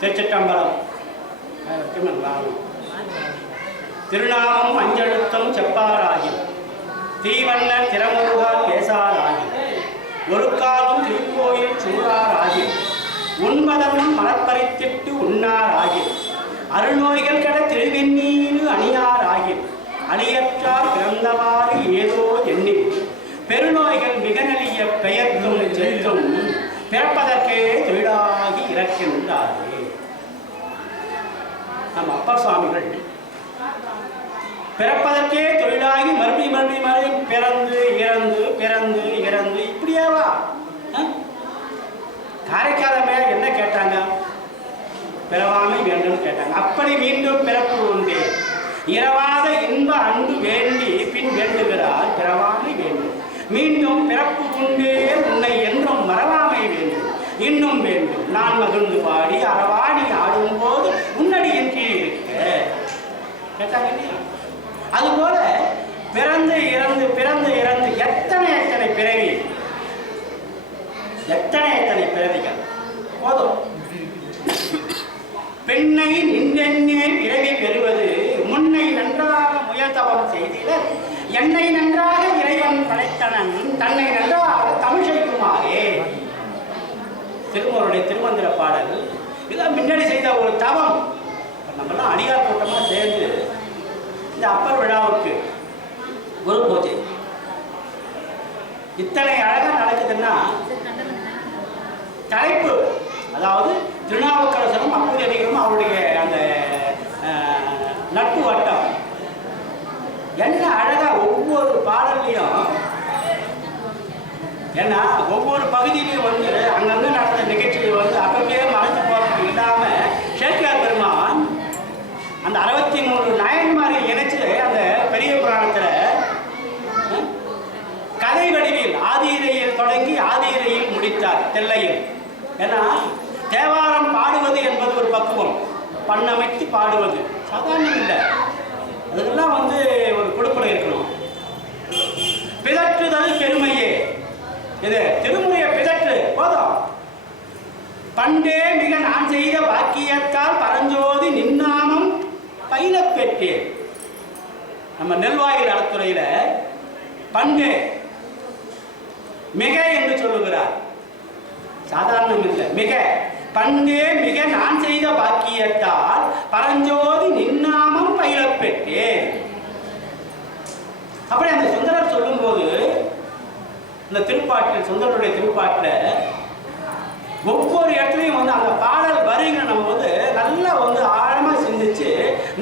திருச்சிற்றம்பலம் திருமன் திருநாமம் அஞ்செழுத்தம் செப்பாராகி தீவண்ண திறமுருகா பேசாராகி ஒரு காலம் திருக்கோயில் சூழாராகி உண்மதமும் மலப்பறித்திட்டு உண்ணாராகி அருநோய்கள் கட திருவெண்ணீரு அணியாராகி அழியற்றார் பிறந்தவாறு ஏதோ எண்ணி பெருநோய்கள் மிக நலிய பெயர்த்தும் செல்லும் பிறப்பதற்கே தொழிலாகி இறக்கின்றார்கள். நம்ம அப்பா சுவாமிகள் பிறப்பதற்கே தொழிலாகி மறுபடி மறுபடி மறுபடியும் பிறந்து இறந்து பிறந்து இறந்து இப்படியாவா? ஆ? காரைக்கால மேல என்ன கேட்டாங்க? பிறவாமை வேண்டும் கேட்டாங்க. அப்படி மீண்டும் பிறப்பு உண்டு. இரவாத இன்ப அன்பு வேண்டி பின் வேண்டுகிறார் பிறவாமை வேண்டும். மீண்டும் பிறப்பு உண்டே உன்னை என்றும் மறவாமை வேண்டும். இன்னும் வேண்டும். நான் மகிழ்ந்து பாடி அறவாடி ஆடும் போது உன்னடியின் கீழ் இருக்க கேட்டாங்க இல்லையா அதுபோல பிறந்து இறந்து பிறந்து இறந்து எத்தனை எத்தனை பிறவி? எத்தனை எத்தனை பிறவிகள்? போதும். பெண்ணை நின்றெண்ணே பிறவி பெறுவது முன்னை நன்றாக முயல்தவம் செய்திட என்னை நன்றாக இறைவன் படைத்தனன் தன்னை நன்றாக தமிழ் திருமருடைய திருமந்திர பாடல் இதெல்லாம் முன்னாடி செய்த ஒரு தவம். இப்ப நம்மெல்லாம் அடியார் கூட்டமாக சேர்ந்து இந்த அப்பர் விழாவுக்கு குரு பூஜை. இத்தனை அழகாக நடக்குதுன்னா தலைப்பு அதாவது திருநாவுக்கரசரும் அப்பூரியடிகளும் அவருடைய அந்த நட்பு வட்டம். என்ன அழகா ஒவ்வொரு பாடல்லையும் ஏன்னா ஒவ்வொரு பகுதியிலையும் வந்து அங்கங்க நடந்த நிகழ்ச்சிகள் வந்து அப்படியே மறைஞ்சு போறதுக்கு இல்லாமல் முடித்தார் தெல்லையில். ஏன்னா தேவாரம் பாடுவது என்பது ஒரு பக்குவம். பண்ணமைத்து பாடுவது. சாதாரணம் இல்லை. அதுக்கெல்லாம் வந்து ஒரு கொடுப்பனை இருக்கணும். பிதற்றுதல் பெருமையே. இது திருமுறைய பிதற்று. போதும். பண்டே மிக நான் செய்த வாக்கியத்தால் பரஞ்சோதி நின்னாமம் பயிலப் பெற்றேன் நம்ம நெல்வாயில் அறத்துறையில் பண்டே மிக என்று சொல்லுகிறார். சாதாரணம் இல்லை மிக பண்டே மிக நான் செய்த பாக்கியத்தால் பரஞ்சோதி நின்னாமம் பயிலப் பெற்றேன் அப்படி அந்த சுந்தரர் சொல்லும்போது இந்த திருப்பாட்டில் சுந்தரருடைய திருப்பாட்டில் ஒவ்வொரு இடத்துலையும் வந்து அந்த பாடல் வரிகளை நம்ம வந்து நல்லா வந்து ஆழமாக சிந்திச்சு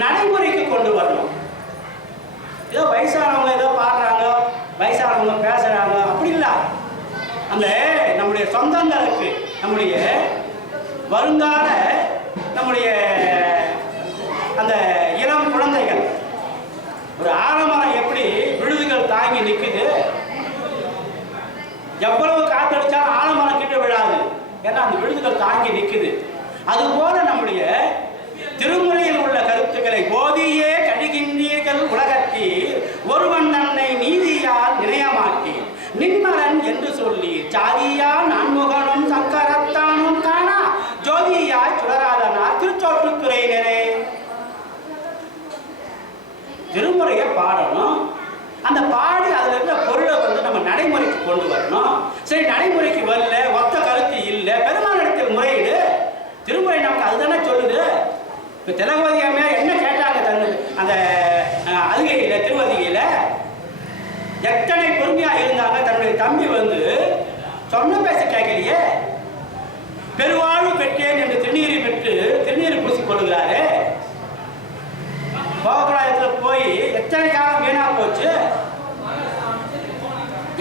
நடைமுறைக்கு கொண்டு வரணும். ஏதோ வயசானவங்க ஏதோ பாடுறாங்க வயசானவங்க பேசுறாங்க அப்படி இல்லை. அந்த நம்முடைய சொந்தங்களுக்கு நம்முடைய வருங்கால நம்முடைய அந்த இளம் குழந்தைகள் ஒரு ஆலமரம் எப்படி விழுதுகள் தாங்கி நிற்குது எவ்வளவு காத்தடிச்சாலும் ஆலமரம் கிட்ட விழாது. ஏன்னா அந்த விழுதுகள் தாங்கி நிற்குது அதுபோல நம்முடைய திருமண ஜாதியா சாதியா நான்முகனும் சக்கரத்தானும் காணா. ஜோதியாய் சுடராதனா திருச்சோற்றுத்துறையினரே. திருமுறையை பாடணும். அந்த பாடி அதில் இருக்கிற பொருளை வந்து நம்ம நடைமுறைக்கு கொண்டு வரணும். சரி நடைமுறைக்கு வரல ஒத்த கருத்து இல்லை பெருமானிடத்தில் முறையீடு. திருமுறை நமக்கு அதுதானே சொல்லுது. இப்போ திலகவதியாமே என்ன கேட்டாங்க தன் அந்த அஹ், அதிகையில் திருவதிகையில் எத்தனை பொறுமையா இருந்தாங்க தன்னுடைய தம்பி வந்து சொன்ன பேச கேட்கலையே? பெருவாழ்வு பெற்றேன் என்று திருநீரை பெற்று திருநீர் பூசிக் கொள்கிறாரு. கோபராயத்தில் போய் எத்தனை காலம் வீணா போச்சு?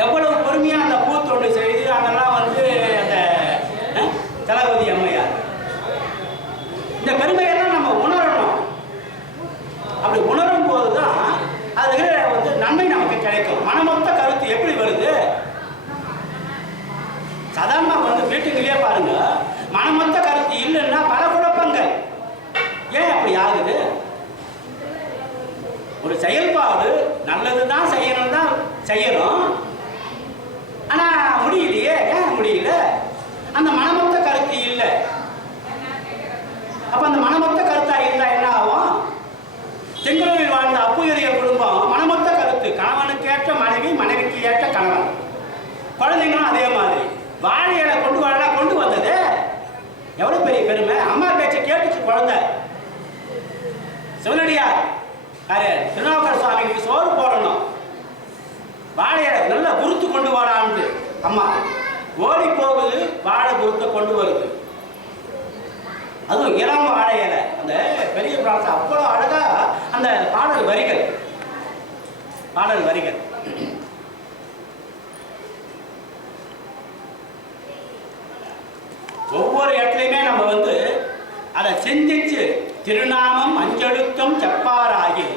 எவ்வளவு பொறுமையா அந்த பூத்தொண்டு செய்து அதெல்லாம் வந்து அந்த தளபதி அம்மையார். இந்த பெருமையெல்லாம் நம்ம உணரணும். அப்படி உணரும் போது தான் அதுல வந்து நன்மை நமக்கு கிடைக்கும். மனமொத்த கருத்து எப்படி வருது சாதாரணமாக வந்து வீட்டுக்குள்ளேயே பாருங்க மனமொத்த கருத்து இல்லைன்னா பல குழப்பங்கள். ஏன் அப்படி ஆகுது? ஒரு செயல்பாடு நல்லது தான் செய்யணும் தான் செய்யணும். ஆனா முடியலையே ஏன் முடியல? அந்த மனமொத்த கருத்து இல்லை. அப்போ அந்த மனமொத்த பெருமை அம்மா பேச்சை கேட்டுச்சு குழந்தை சிவனடியார் யாரு திருநாவுக்கர சுவாமிக்கு சோறு போடணும். வாழையை நல்லா குருத்து கொண்டு வாடான்ட்டு அம்மா ஓடி போகுது வாழை குருத்தை கொண்டு வருது. அதுவும் இளம் வாழை இலை அந்த பெரிய பிராணத்தை அவ்வளோ அழகா அந்த பாடல் வரிகள். பாடல் வரிகள். ஒவ்வொரு இடத்துலையுமே நம்ம வந்து அதை சிந்திச்சு திருநாமம் அஞ்செழுத்தம் செப்பாராகில்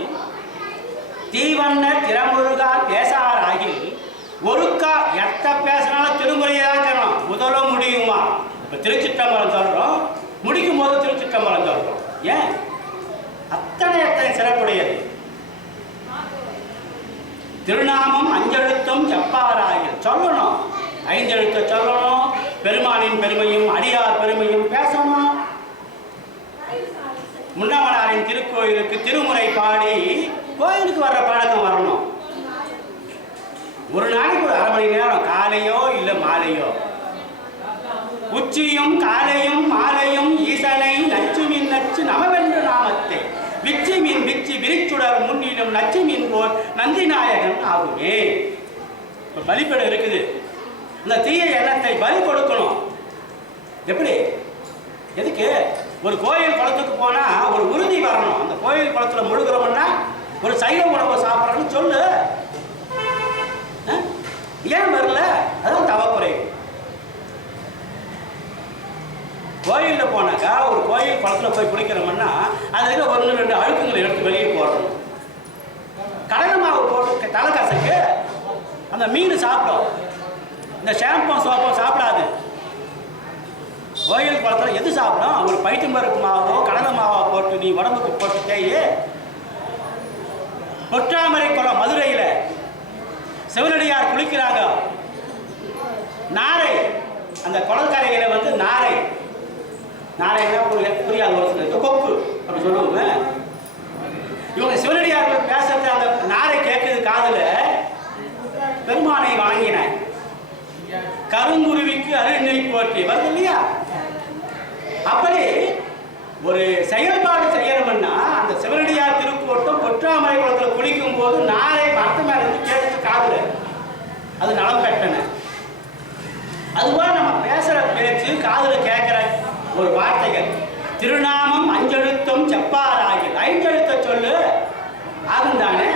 தீவண்ண திறமுருகா பேசாராகில் ஒருக்கா எத்த பேசினாலும் திருமுறையை தான் தரணும் முதலும் முடியுமா? இப்போ திருச்சிற்றம்பலம் சொல்கிறோம் முடிக்கும் போது திருச்சிற்றம்பலம் சொல்கிறோம் ஏன்? அத்தனை அத்தனை சிறப்புடையது. திருநாமம் அஞ்செழுத்தும் செப்பாராகில் சொல்லணும். ஐந்தெழுத்தை சொல்லணும். பெருமானின் பெருமையும் அடியார் பெருமையும் பேசணும். முன்னமனாரின் திருக்கோயிலுக்கு திருமுறை பாடி கோயிலுக்கு வர்ற பழக்கம் வரணும். ஒரு நாளைக்கு ஒரு அரை மணி நேரம் காலையோ இல்லை மாலையோ. உச்சியும் காலையும் மாலையும் ஈசனை நச்சுமின் நச்சு நமவென்ற நாமத்தை. விச்சி மீன் விச்சி விரிச்சுடர் முன்னிலும் நச்சு மீன் போல் நந்திநாயகன் ஆகுமே. இப்போ பலிப்படம் இருக்குது. இந்த தீய எண்ணத்தை பலி கொடுக்கணும். எப்படி? எதுக்கு? ஒரு கோயில் குளத்துக்கு போனா ஒரு உறுதி வரணும். அந்த கோயில் குளத்துல முழுகிறோம்னா ஒரு சைவ உணவு சாப்பிட்றோன்னு சொல்லு. ஆ? ஏன் வரல? அதான் தவக்குறை. கோயிலில் போனாக்கா ஒரு கோயில் குளத்துல போய் குளிக்கிறோம்னா அதுக்கு ஒன்று ரெண்டு அழுக்குங்களை எடுத்து வெளியே போடணும். கடலை மாவு போட்டு தலைக்காசுக்கு அந்த மீன் சாப்பிடும். இந்த ஷாம்பும் சோப்பும் சாப்பிடாது. கோயில் குளத்தில் எது சாப்பிடும் ஒரு பைத்தம்பருப்பு மாவோ கடலை மாவோ போட்டு நீ உடம்புக்கு போட்டு தேயே பொற்றாமரை குளம் மதுரையில். சிவனடியார் குளிக்கிறாங்க. நாரை. அந்த குளக்கரையில் வந்து நாரை. நாரைன்னா புரியாத ஒரு சில கொக்கு அப்படி சொல்லுவோமே இவங்க சிவனடியார்கள் பேசுறது அந்த நாரை கேட்குது காதுல. பெருமானை வணங்கின. கருங்குருவிக்கு அருள்நெய் போற்றி. வருது இல்லையா? அப்படி ஒரு செயல்பாடு செய்யணும்னா அந்த சிவனடியார் திருக்கோட்டம் பொற்றாமரை குளத்தில் குளிக்கும் போது நாளை மரத்து மேல இருந்து கேட்டு காதல. அது நலம் பெற்றன அதுபோல நம்ம பேசுற பேச்சு காதுல கேட்கிற ஒரு வார்த்தைகள். திருநாமம் அஞ்செழுத்தம் செப்பாராகில். ஐந்தெழுத்த சொல்லு. ஆகும் தானே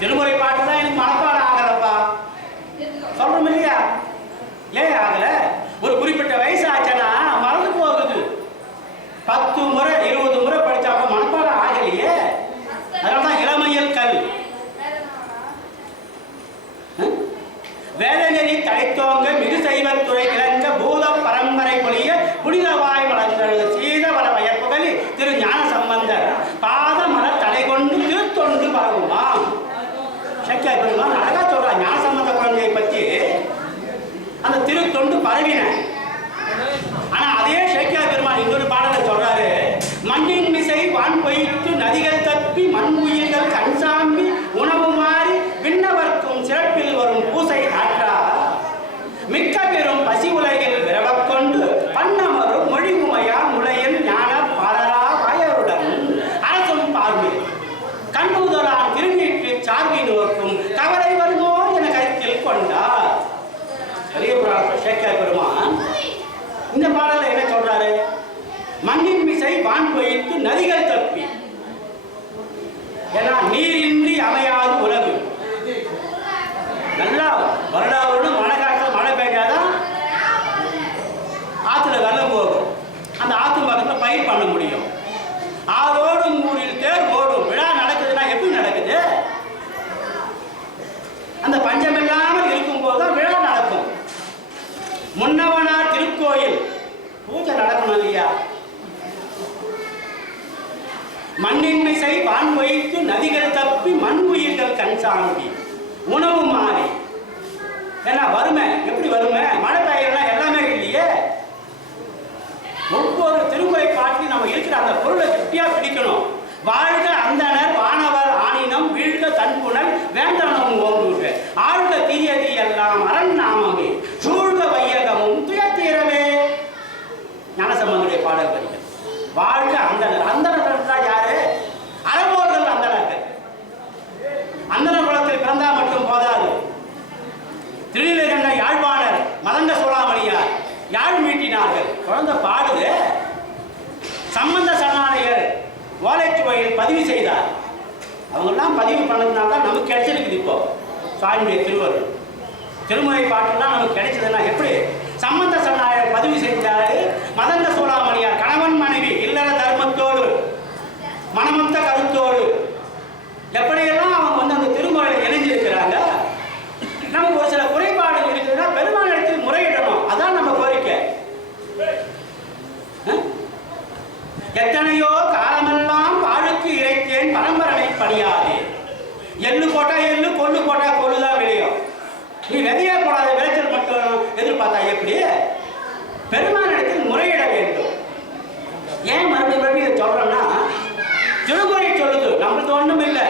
திருமுறை திருத்தொண்டு வாழ்க அந்தனர் வானவர் ஆனினம் வீழ்க தன்புணல் வேந்தனம் ஓங்குக. ஆழ்க தீயதிய எல்லாம் அரண் நாமமே சூழ்க வையகமும் துயத்தீரவே ஞானசம்பந்தனுடைய பாடல் பாடல் வரிகள் வாழ்க அந்தனர் அந்தனர் யாரு அறவோர்கள் அந்தனர்கள் அந்தன குலத்தில் பிறந்தா மட்டும் போதாது திருநிலை கண்ட யாழ்ப்பாணர் மதங்க சோழாமணியார் யாழ் மீட்டினார்கள் குழந்தை பாடுது சம்பந்த சரணாலயர் ஓலைச்சுவையில் பதிவு செய்தார். அவங்கெல்லாம் பதிவு பண்ணதுனால தான் நமக்கு கிடைச்சிருக்குது இப்போ. சுவாமியுடைய திருவருள். திருமுறை பாட்டுலாம் நமக்கு கிடைச்சதுன்னா எப்படி? சம்பந்த சரணாலயர் பதிவு செஞ்சாரு மதந்த சோழாமணியார் கணவன் மனைவி இல்லற தர்மத்தோடு மனமொத்த கருத்தோடு எப்படியெல்லாம் அவங்க வந்து அந்த திருமுறையில் இணைஞ்சிருக்கிறாங்க நமக்கு ஒரு சில குறைபாடுகள் இருக்குதுன்னா பெருமாள் இடத்தில் முறையிடணும் அதான் நம்ம கோரிக்கை அஹ்? எத்தனையோ காலமெல்லாம் வாழுக்கு இறைத்தேன் பரம்பரனை பணியாதே எள்ளு போட்டா எள்ளு கொள்ளு போட்டா கொள்ளுதான் விளையும் நீ விதையே போடாத விளைச்சல் மட்டும் எதிர்பார்த்தா எப்படி பெருமானிடத்தில் முறையிட வேண்டும் ஏன் மறுபடியும் மறுபடியும் இதை சொல்றேன்னா திருமுறை சொல்லுது நம்மளுக்கு ஒண்ணும் இல்லை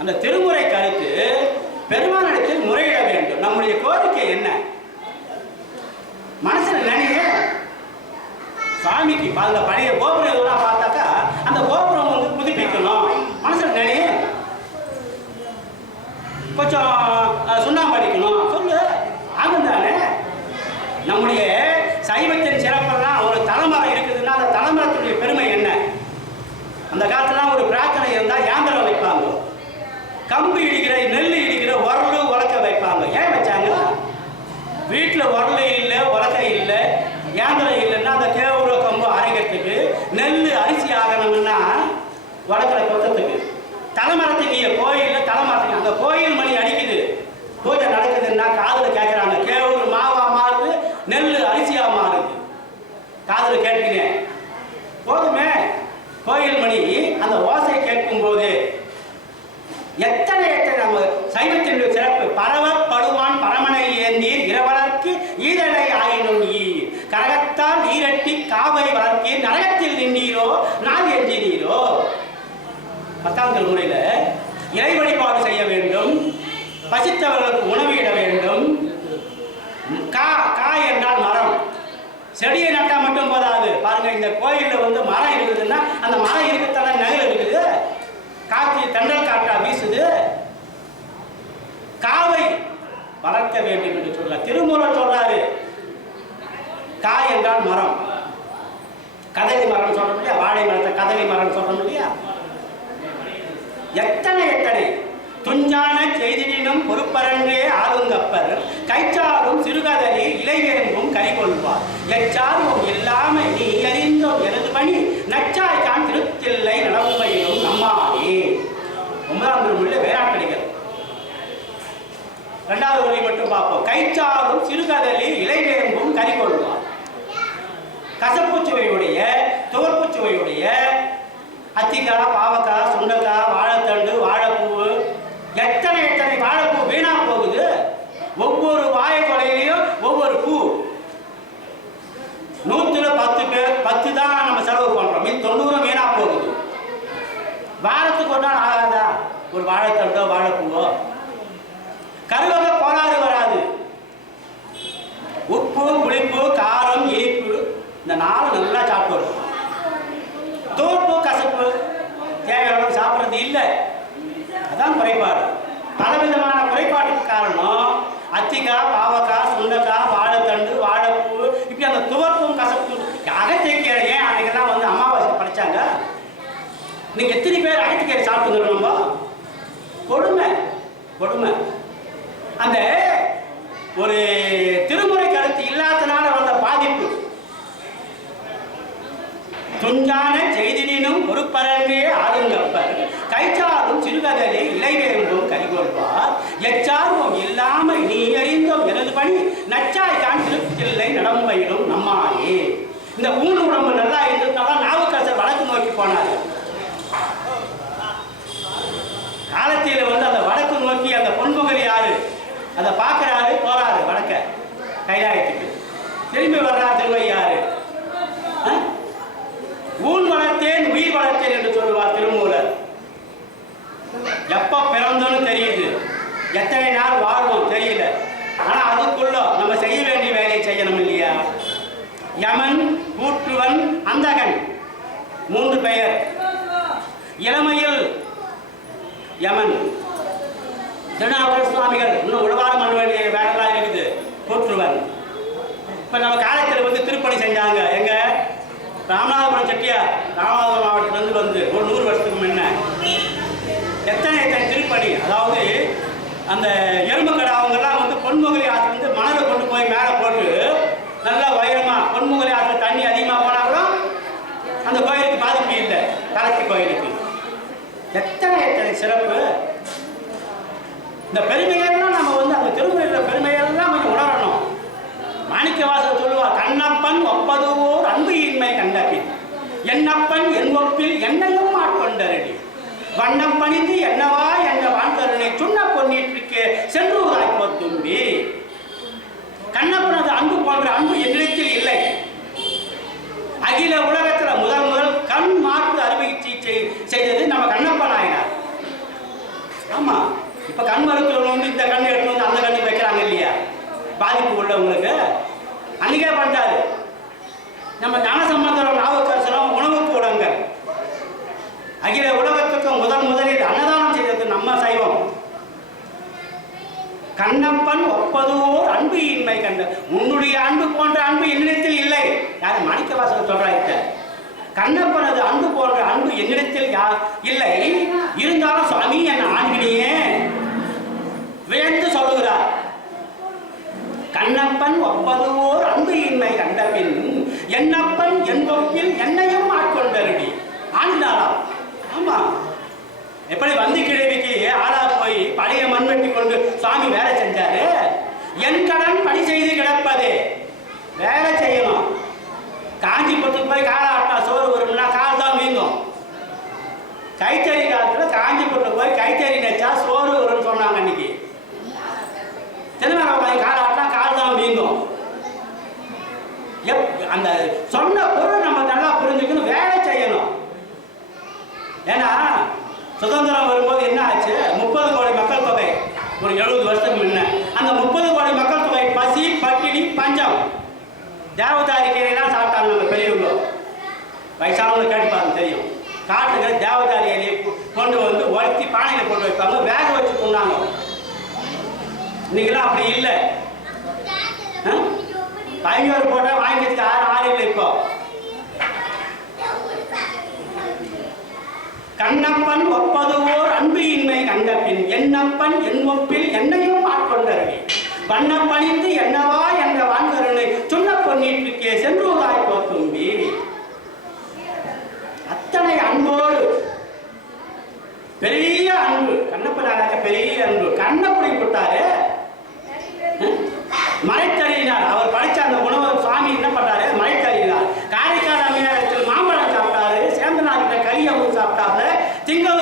அந்த திருமுறை கருத்து பெருமானிடத்தில் முறையிட வேண்டும் நம்முடைய கோரிக்கை என்ன மனசுல நினைங்க சாமிக்கு அந்த பழைய கோபுரம் இதெல்லாம் பார்த்தாக்கா அந்த கோபுரம் வந்து புதுப்பிக்கணும் மனசுல நினைய கொஞ்சம் அஹ், சுண்ணாம்பு அடிக்கணும் சொல்லு ஆகும் தானே நம்முடைய சைவத்தின் சிறப்பெல்லாம் ஒரு தலைமரம் இருக்குதுன்னா அந்த தலைமரத்துடைய பெருமை என்ன? அந்த காலத்துலாம் ஒரு பிரார்த்தனை இருந்தால் யாந்திரம் வைப்பாங்க. கம்பு இடிக்கிற நெல் இடிக்கிற உரலு உலக்க வைப்பாங்க. ஏன் வச்சாங்க? வீட்டில் உரல் இல்லை உலக்கை இல்லை யாந்திரம் இல்லைன்னா அந்த கேவுர கம்பு அரைக்கிறதுக்கு நெல் அரிசி ஆகணும்னா உலக்கிற கொத்தத்துக்கு தலைமரத்தை இங்க கோயிலில் தலைமரத்துக்கு அந்த கோயில் மணி அடிக்குது பூஜை நடக்குதுன்னா காதில் கேட்குறாங்க கேவுரு மாவா மாறுது நெல் அரிசியா மாறுது காதில் கேட்பீங்க போதுமே கோயில் மணி அந்த ஓசை கேட்கும் போது எத்தனை எத்தனை நம்ம சைவத்தினுடைய சிறப்பு பரவப் படுவான் பரமனை ஏந்தீர் இரவலர்க்கு ஈதலை ஆயினும் ஈர் கட்டி காவை வளர்த்தீர் நரகத்தில் நின்றீரோ நான் எஞ்சினீரோ பத்தாம் திருமுறையில இறை வழிபாடு செய்ய வேண்டும் பசித்தவர்களுக்கு உணவிட வேண்டும். கா கா என்றால் மரம். செடியை நட்டா மட்டும் போதாது. பாருங்க இந்த கோயிலில் வந்து மரம் இருக்குதுன்னா அந்த மரம் இருக்கத்தான நகல் இருக்குது? காற்று தண்டல் காற்றா வீசுது? காவை வளர்க்க வேண்டும் என்று சொல்ல திருமூலர் சொல்றாரு காய் என்றால் மரம். கதலி மரம் சொல்றோம் இல்லையா? வாழை மரத்தை கதலி மரம் சொல்றோம் இல்லையா? எத்தனை எத்தனை? துஞ்சான செய்தினும் பொறுப்பரன்றே ஆளுங்கப்பர். கைச்சாரும் சிறுகதலி இளைவேம்பும் கை கொள்வார். எச்சாரும் இல்லாம நீ அறிந்தோம் எனது பணி. நச்சாய்க்கான் திருத்தில்லை நடவுமையிலும் நம்மானே ஒன்பதாம் திருமொழியில வேளாட்டடிகள் இரண்டாவது வரி மட்டும் பார்ப்போம். கைச்சாரும் சிறுகதலி இளைவேம்பும் கறி கொள்வார். கசப்புச்சுவையுடைய துவர்ப்புச்சுவையுடைய அத்திக்காய் பாவக்காய் சுண்டக்காய் வாழைத்தண்டு வாழைப்பூவு எத்தனை எத்தனை வாழைப்பூ வீணா போகுது? ஒவ்வொரு வாழை கொலையிலையும் ஒவ்வொரு பூ. நூத்துல பத்து பேர் பத்து தான் நம்ம செலவு பண்றோம். மீன் தொண்ணூறு வீணா போகுது. வாரத்துக்கு ஒரு நாள் ஆகாதா? ஒரு வாழைத்தண்டோ வாழைப்பூவோ? கருவக கோளாறு வராது. உப்பு புளிப்பு காரம் இனிப்பு இந்த நாலு நல்லா சாப்பிடுறோம் தோப்பு கசப்பு தேவையான சாப்பிட்றது இல்லை. அதான் குறைபாடு. பலவிதமான குறைபாட்டுக்கு காரணம் அத்திக்காய் பாவக்காய் சுண்டக்காய் வாழைத்தண்டு வாழைப்பூ இப்படி அந்த துவர்ப்பும் கசப்பும் அகத்திக்கீரை ஏன் அன்னைக்கெல்லாம் வந்து அமாவாசை படைச்சாங்க? நீங்க எத்தனை பேர் அகத்திக்கீரை சாப்பிட்டுங்க நம்ம? கொடுமை. கொடுமை. அந்த ஒரு திருமுறை கருத்து இல்லாதனால வந்த பாதிப்பு துஞ்சான செய்தினும் பொறுப்பரங்கே ஆளுங்கப்பர். கைச்சாரும் சிறுகதலே இலைவேம்பும் கரிகொள்வார். எச்சார்வம் இல்லாமல் நீ அறிந்தோம் எனது பணி. நச்சாய் தான் திருப்பில்லை நடம்பயிலும் நம்மாயே. இந்த ஊன் உடம்பு நல்லா இருந்ததுனால நாவுக்கரசர் வடக்கு நோக்கி போனார். காலத்தில் வந்து அந்த வடக்கு நோக்கி அந்த பொன்முகர் யாரு? அதை பார்க்குறாரு போறாரு வடக்க. கைலாயத்துக்கு. திரும்பி வர்றார் திருவையாறு. ஊன் வளர்த்தேன் உயிர் வளர்த்தேன் என்று சொல்லுவார் திருமூலர். எப்ப பிறந்தோன்னு தெரியுது. எத்தனை நாள் வாழ்வோம் தெரியல. ஆனா அதுக்குள்ள நம்ம செய்ய வேண்டிய வேலையை செய்யணும் இல்லையா? யமன் கூற்றுவன் அந்தகன். மூன்று பெயர். இளமையில் யமன். திருநாவுக்கர் சுவாமிகள் இன்னும் உழவாறு மண் வேண்டிய வேலைலாம் இருக்குது. கூற்றுவன் இப்போ நம்ம காலத்தில் வந்து திருப்பணி செஞ்சாங்க. எங்க ராமநாதபுரம் செட்டியார் ராமநாதபுரம் மாவட்டத்திலேருந்து வந்து ஒரு நூறு வருஷத்துக்கு முன்ன எத்தனை எத்தனை திருப்பணி அதாவது அந்த எலும்புக்கடை அவங்கெல்லாம் வந்து பொன்முகலி ஆற்றுலேருந்து மணலை கொண்டு போய் மேலே போட்டு நல்லா உயரமா பொன்முகலி ஆற்றுல தண்ணி அதிகமாக போனால் கூட அந்த கோயிலுக்கு பாதிப்பு இல்லை கலத்தி கோயிலுக்கு. எத்தனை எத்தனை சிறப்பு. இந்த பெருமையெல்லாம் நம்ம வந்து அந்த திருமுறையில் பெருமையெல்லாம் மாணிக்க வாசகர் சொல்லுவார் கண்ணப்பன் ஒப்பதுவோர் அன்பு இன்மை கண்டபின். என்னப்பன் என் ஒப்பில் என்னையும் ஆட்கொண்டரடி. வண்ணம் பணிந்து என்னவா என்ற வான்கருணை சுண்ண பொன்னிற்கு சென்றுவதாய் தும்பி கண்ணப்பனது அன்பு போன்ற அன்பு என்னிடத்தில் இல்லை. அகில உலகத்தில் முதல் முதல் கண் மாற்று அறுவை சிகிச்சை செய்தது நம்ம கண்ணப்ப நாயனார் ஆமா இப்ப கண் மருத்துவம் வந்து இந்த கண் எடுத்து வந்து அந்த கண்ணு வைக்கிறாங்க இல்லையா? பாதிப்பு உள்ளவங்களுக்கு அன்னைக்கே பண்ணிட்டாரு நம்ம ஞானசம்பந்தரம் நாவுக்கரசரம் உணவு கூடங்கள் அகில உலகத்துக்கும் முதல் முதலில் அன்னதானம் செய்தது நம்ம சைவம். கண்ணப்பன் ஒப்பதுவோர் அன்பு இன்மை கண்ட உன்னுடைய அன்பு போன்ற அன்பு என்னிடத்தில் இல்லை. யார்? மாணிக்க வாசகர் சொல்றாங்க கண்ணப்பனது அன்பு போன்ற அன்பு என்னிடத்தில் யார் இல்லை. இருந்தாலும் சுவாமி என் ஆண்கினியே வியந்து சொல்லுகிறார். கண்ணப்பன் ஒப்பதுவோர் அன்பு இன்மை கண்டபின் என்னப்பன் என் ஒப்பில் என்னையும் ஆட்கொண்டருடி ஆண்டினாராம் ஆமா எப்படி வந்தி கிழவிக்கு ஆளா போய் பழைய மண்வெட்டி கொண்டு சுவாமி வேலை செஞ்சாரு என் கடன் பணி செய்து கிடப்பது வேலை செய்யணும் காஞ்சிபுரத்துக்கு போய் காலை ஆட்டினா சோறு வரும்னா கால் தான் வீங்கும் கைத்தறி காலத்துல காஞ்சிபுரத்துக்கு போய் கைத்தறி நெச்சா சோறு வரும்னு சொன்னாங்க அன்னைக்கு திருமணம் போய் கால் ஆட்டினா கால் தான் வீங்கும் எப் அந்த சொன்ன பொருள் நம்ம நல்லா புரிஞ்சுக்கணும் வேலை செய்யணும் ஏன்னா சுதந்திரம் வரும்போது என்ன ஆச்சு? முப்பது கோடி மக்கள் தொகை. ஒரு எழுபது வருஷத்துக்கு முன்ன. அந்த முப்பது கோடி மக்கள் தொகை பசி பட்டினி பஞ்சம். தேவதாரி கீரைலாம் சாப்பிட்டாங்க நம்ம பெரியவங்க. வயசானவங்க கேட்டுப்பாங்க தெரியும். காட்டுக்கு தேவதாரி இலையை கொண்டு வந்து உலர்த்தி பானையில் கொண்டு வைப்பாங்க. வேக வச்சு கொண்டாங்க இன்னைக்கெல்லாம் அப்படி இல்லை. பயங்கர போட்டால் வாங்கிட்டு யாரும் ஆறு இல்லை இப்போ. கண்ணப்பன் ஒப்பதுவோர் அன்பு இன்மை கண்டபின் என்னப்பன் என் ஒப்பில் என்னையும் ஆட்கொண்டருவி வண்ணப்பணிந்து என்னவா என்ற வான்கருணை சொன்ன பொன்னிட்டுக்கே சென்றுவதாய் போத்தும்பி அத்தனை அன்போடு பெரிய அன்பு கண்ணப்பனாக பெரிய அன்பு. கண்ணப்படி கொடுத்தாரு மலைத்தறியினார் அவர் படிச்ச Dingo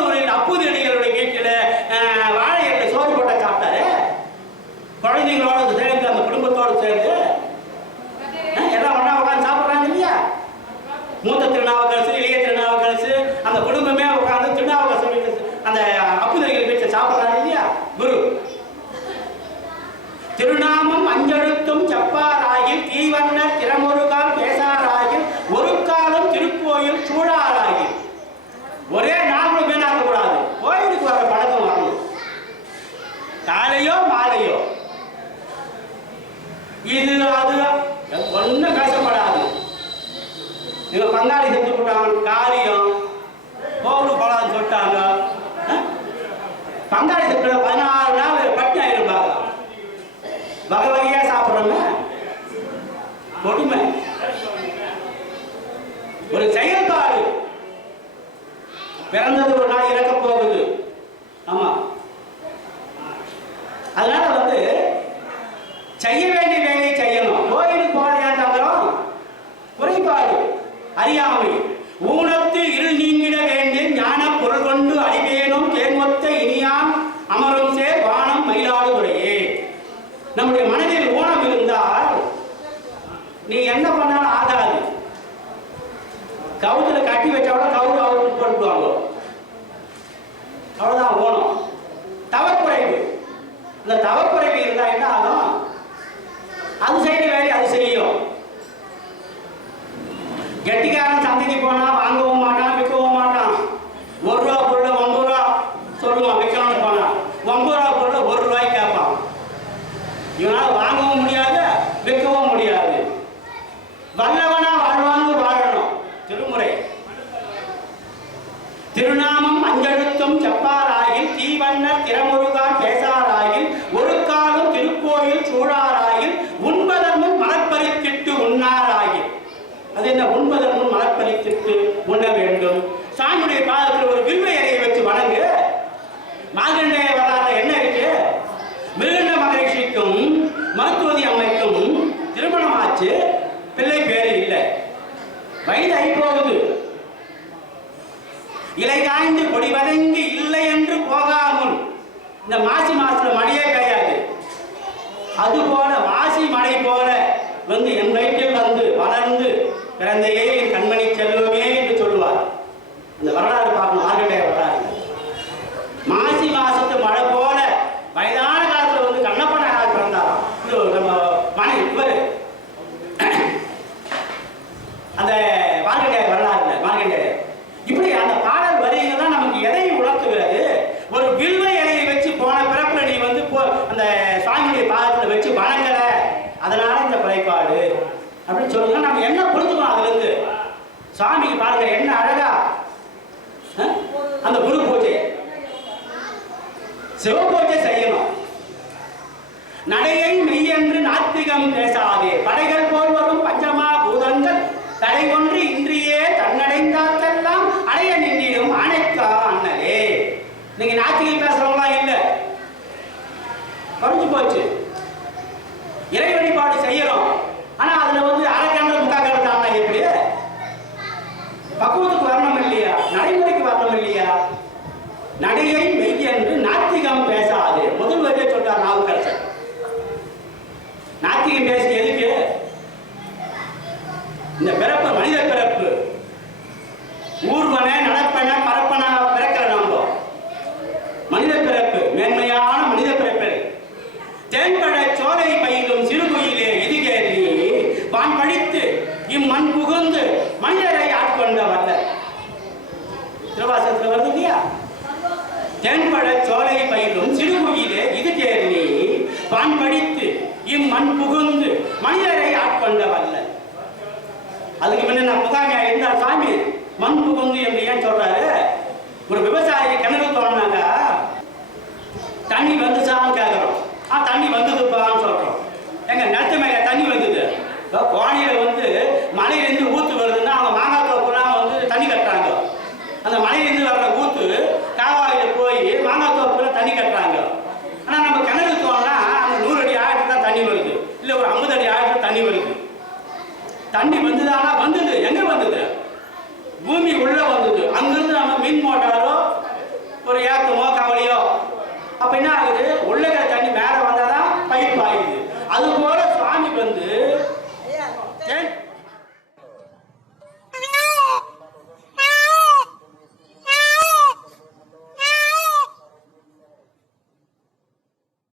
பங்காளி பதினாறு நாள் பட்டினி ஆயிருப்பாங்க வகை வகையா சாப்பிடுறோமே கொடுமை. ஒரு செயல்பாடு. பிறந்தது ஒரு நாள் இறக்க போகுது. இந்த தவக்குறைவு இருந்தா என்ன ஆகும்? அது செய்ய வேலை அது செய்யும். கெட்டி மார்க்கண்டேய வரலாறு என்ன இருக்கு? மிருகண்ட மகரிஷிக்கும் மருத்துவதி அம்மைக்கும் திருமணம் ஆச்சு பிள்ளை பேரு இல்லை. வயது ஆகி போகுது இலை காய்ந்து கொடி வதங்கி இல்லை என்று போகாமல் இந்த மாசி மாசத்துல மழையே கிடையாது அது போல மாசி மழை போல வந்து என் வயிற்றில் வந்து வளர்ந்து பிறந்த நிலைப்பாடு அப்படின்னு சொல்லுங்க நம்ம என்ன புரிஞ்சுக்கணும் அதுலேருந்து? சாமிக்கு பாருங்க என்ன அழகா? அந்த குரு பூஜை. சிவ பூஜை செய்யணும். நடையை மெய்யென்று நாத்திகம் பேச ஆ தண்ணி வந்து